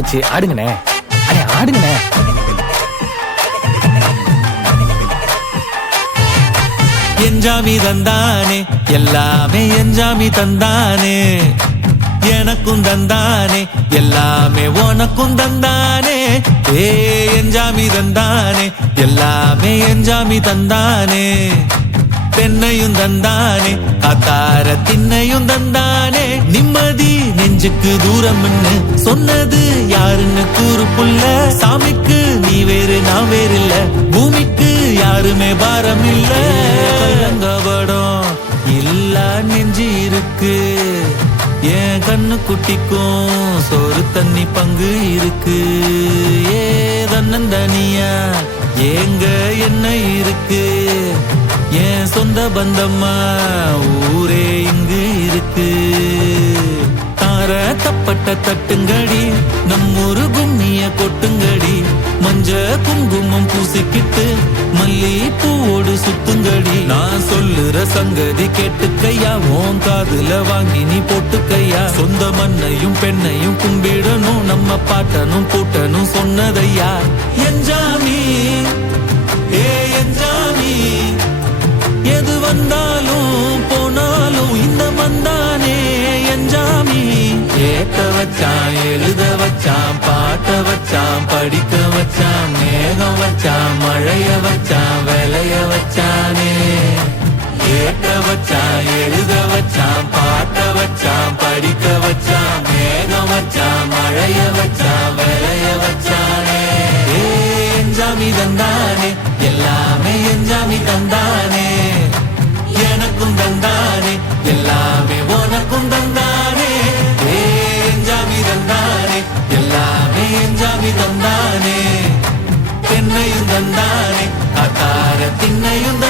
ஆச்சு, ஆடுங்கண்ணே. அண்ணே ஆடுங்கண்ணே. என்ஜாமி தந்தானே எல்லாமே, என்ஜாமி தந்தானே எனக்கும் தந்தானே எல்லாமே, உனக்கும் தந்தானே. ஏ என்ஜாமி தந்தானே எல்லாமே, என்ஜாமி தந்தானே. தென்னையும் தந்தானே, காத்தார திண்ணையும் தந்தானே. நிம்மதி நெஞ்சுக்கு தூரம்னு சொன்னது யாருன்னு கூறு புள்ள. சாமிக்கு நீ வேறு நான் வேறு இல்ல, பூமிக்கு யாருமே பாரம் இல்ல. கலங்கபடம் இல்ல நெஞ்சு இருக்கு, என் கண்ணு குட்டிக்கும் சோறு தண்ணி பங்கு இருக்கு. ஏ தன்னந்தனியா ஏங்க என்ன இருக்கு, என் சொந்த பந்தம்மா ஊரே இங்கு இருக்கு. தார தப்பட்ட தட்டுங்கடி, நம்மூரு கும்மிய கொட்டுங்கடி. மஞ்ச குங்குமம் பூசிக்கிட்டு மல்லி பூவோடு சுத்துங்கடி. நான் சொல்லுற சங்கதி கேட்டுக்கையா, உன் காதுல வாங்கி நீ போட்டுக்கையா. சொந்த மண்ணையும் பெண்ணையும் கும்பிடணும், நம்ம பாட்டனும் கூட்டனும் சொன்னதையா. என்ஜாமி ஏ என்ஜாமி, எது வந்தாலும் போனாலும் இந்த மந்தானே என்ஜாமி. ஏத்த வச்சான், எழுத வச்சான், பாட்ட வச்சான், படிக்க வச்சான், மேகம் வச்சான், மழைய வச்சான், விளைய வச்சானே. ஏத்த வச்சான், எழுத வச்சான், பாட்ட வச்சான், படிக்க வச்சான், மேகம் வச்சான், மழைய வச்சான், விளைய வச்சானே. ஏ என்ஜாமி தந்தானே எல்லாமே, என்ஜாமி தந்தானே. எனக்கும் தந்தானே எல்லாமே, உனக்கும் தந்தானே. ஏ என்ஜாமி தந்தானே எல்லாமே, என்ஜாமி தந்தானே. தென்னையும் தந்தானே, காத்தார திண்ணையும்